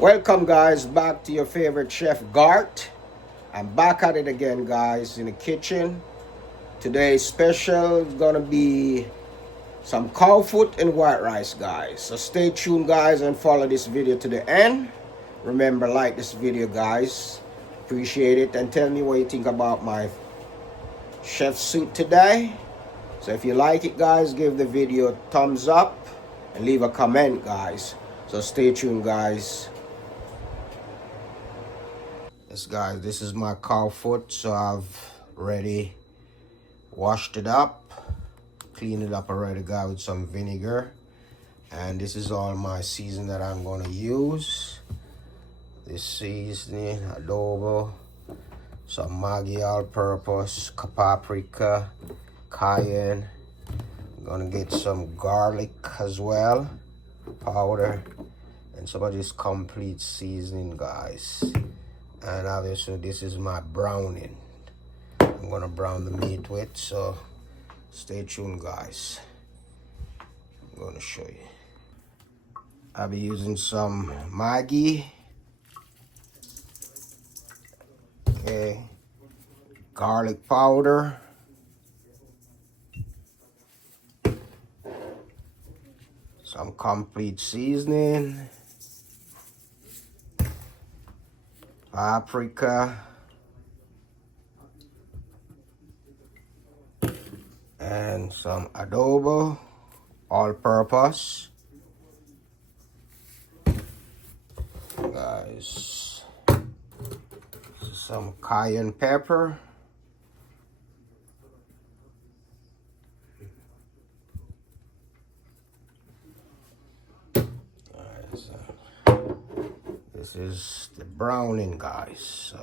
Welcome guys back to your favorite chef Gart. I'm back at it again guys in the kitchen. Today's special is gonna be some cow foot and white rice guys. So stay tuned guys and follow this video to the end. Remember, like this video guys. Appreciate it, and tell me what you think about my chef suit today. So if you like it guys, give the video a thumbs up and leave a comment guys. So stay tuned guys. Yes guys, this is my cow foot. So I've already washed it up, cleaned it up already guys with some vinegar. And this is all my season that I'm gonna use. This seasoning, adobo, some Maggi all-purpose, paprika, cayenne. I'm gonna get some garlic as well, powder, and some of this complete seasoning guys. And obviously this is my browning. I'm gonna brown the meat with, so stay tuned guys. I'm gonna show you. I'll be using some Maggi, okay, garlic powder, some complete seasoning, paprika, and some adobo, all-purpose. Guys, some cayenne pepper, guys, this is the browning guys.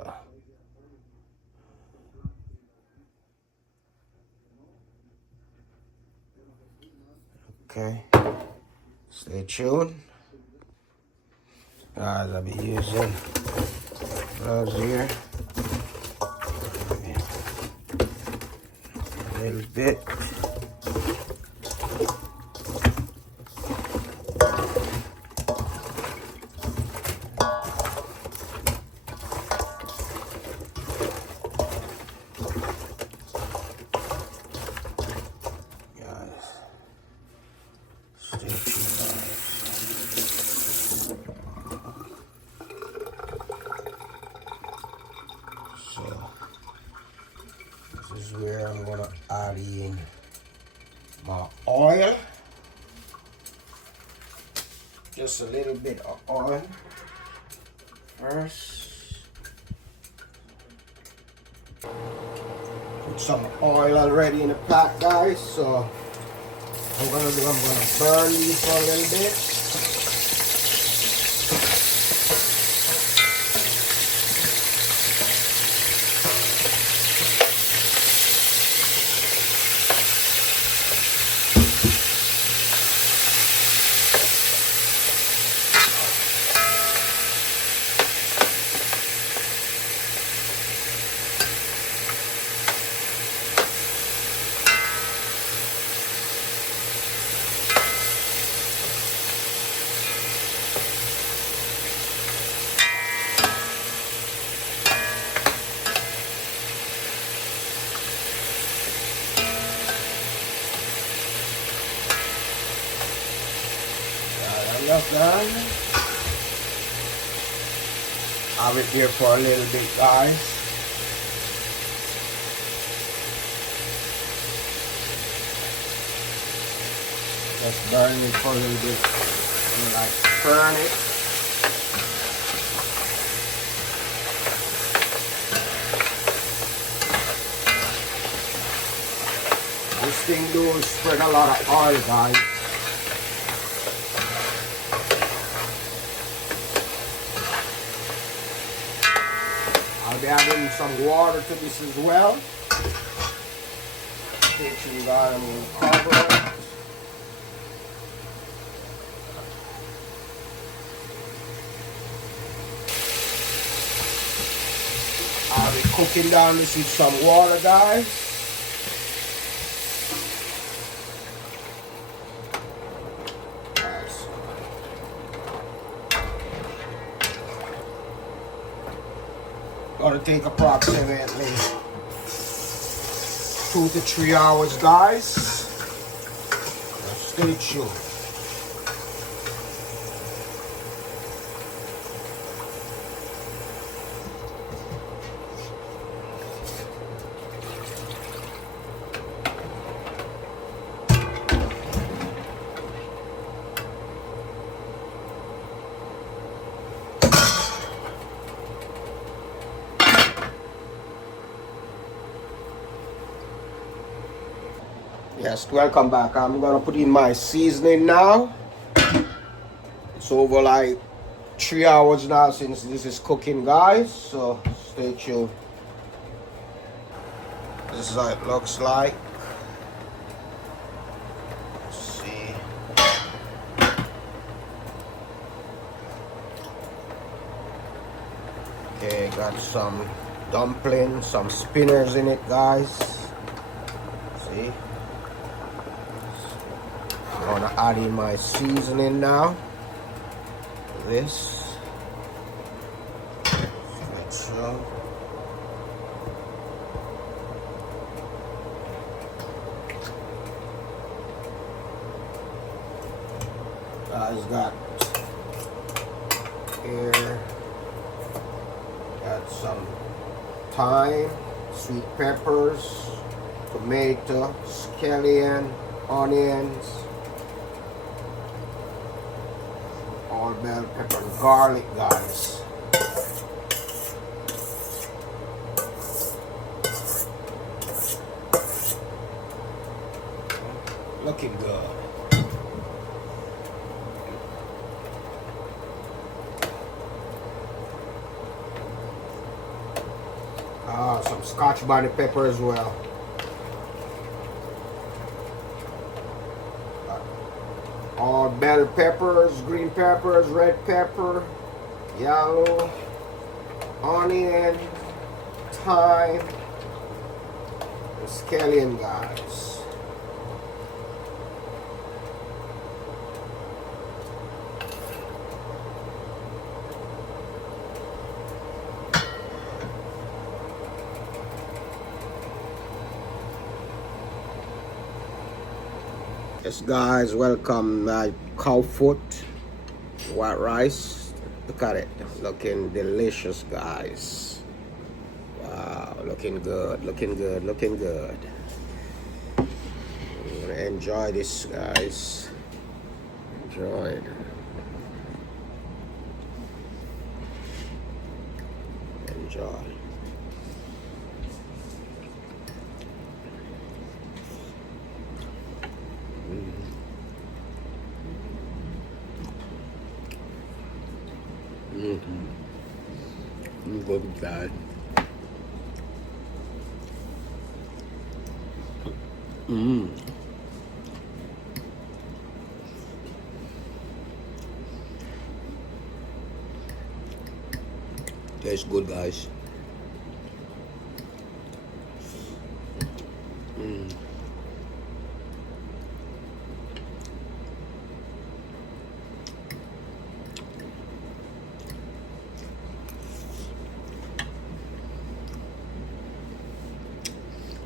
Okay, stay tuned guys. I'll be using gloves here a little bit. This is where I'm gonna add in my oil. Just a little bit of oil first. Put some oil already in the pot, guys. So I'm gonna burn these for a little bit. Enough done. I'll be here for a little bit, guys. Just burn it for a little bit. And like burn it. This thing do spread a lot of oil, guys. I'll be adding some water to this as well. Make sure you got them covered. I'll be cooking down this with some water, guys. gonna take approximately 2 to 3 hours, guys. Stay tuned. Yes, welcome back. I'm gonna put in my seasoning now. It's over like 3 hours now since this is cooking, guys, so stay tuned. This is how it looks like. Let's see. Okay, got some dumplings, some spinners in it, guys. See? I'm gonna add in my seasoning now. This. Make sure. Guys, got here. Got some thyme, sweet peppers, tomato, scallion, onions, all bell pepper, and garlic, guys. Looking good. Some scotch bonnet pepper as well. All bell peppers, green peppers, red pepper, yellow, onion, thyme, and scallion, guys. Yes, guys, welcome my cow foot white rice. Look at it, looking delicious, guys. Wow, looking good, looking good, looking good. I'm gonna enjoy this, guys. Enjoy it. Enjoy. Good, guys. Tastes good, guys.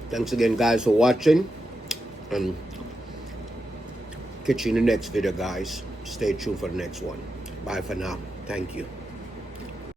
Thanks again, guys, for watching, and catch you in the next video, guys. Stay tuned for the next one. Bye for now. Thank you.